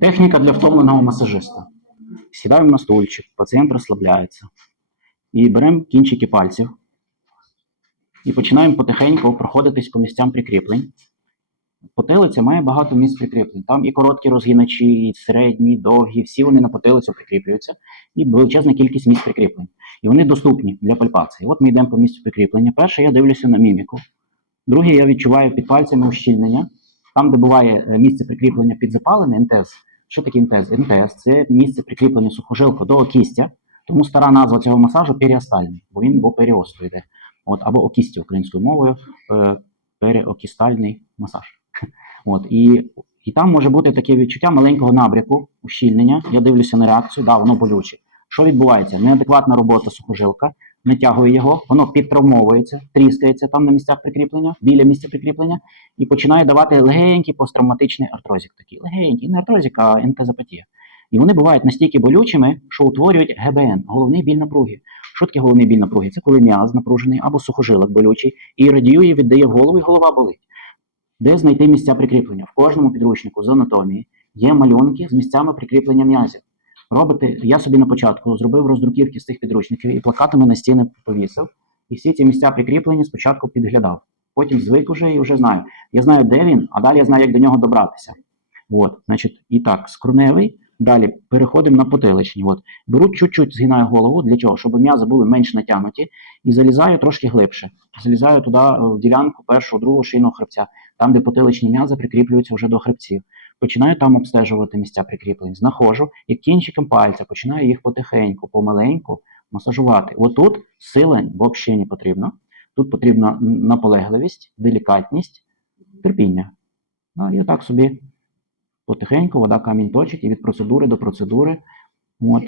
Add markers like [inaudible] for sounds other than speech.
Техніка для втомленого масажиста. Сідаємо на стульчик, пацієнт розслабляється. І беремо кінчики пальців і починаємо потихеньку проходитись по місцям прикріплень. Потилиця має багато місць прикріплень. Там і короткі розгиначі, і середні, і довгі, всі вони на потилицю прикріплюються, і величезна кількість місць прикріплень. І вони доступні для пальпації. От ми йдемо по місцю прикріплення. Перше, я дивлюся на міміку. Друге, я відчуваю під пальцями ущільнення. Там, де буває е, місце прикріплення під запалене, НТС. Що таке НТС? НТС це місце прикріплення сухожилка до окістя. Тому стара назва цього масажу періастальний, бо він бо періосту. От, або окісті українською мовою, е, переокістальний масаж. [laughs] От, і, і там може бути таке відчуття маленького набряку, ущільнення. Я дивлюся на реакцію, да, воно болюче. Що відбувається? Неадекватна робота сухожилка, натягує його, воно підтравмовується, тріскається там на місцях прикріплення, біля місця прикріплення, і починає давати легенький посттравматичний артрозик. Такий легенький, не артрозик, а ентезапатія. І вони бувають настільки болючими, що утворюють ГБН, головний біль напруги. Що таке головний біль напруги? Це коли м'яз напружений або сухожилок болючий, і радіює, віддає в голову, і голова болить. Де знайти місця прикріплення? В кожному підручнику з анатомії є малюнки з місцями прикріплення м'язів. Робите, я собі на початку зробив роздруківки з цих підручників і плакатами на стіни повісив. І всі ці місця прикріплення спочатку підглядав. Потім звик уже і вже знаю. Я знаю, де він, а далі я знаю, як до нього добратися. От, значить, і так, скруневий. Далі переходимо на потиличні. От. Беру чуть-чуть, згинаю голову. Для чого? Щоб м'язи були менш натягнуті. І залізаю трошки глибше. Залізаю туди е, в ділянку першого, другого шийного хребця, там, де потиличні м'язи прикріплюються вже до хребців. Починаю там обстежувати місця прикріплень. Знаходжу і кінчиком пальця починаю їх потихеньку, помаленьку масажувати. Отут сила взагалі не потрібно. Тут потрібна наполегливість, делікатність, терпіння. Ну, і так собі потихеньку вода камінь точить і від процедури до процедури. От.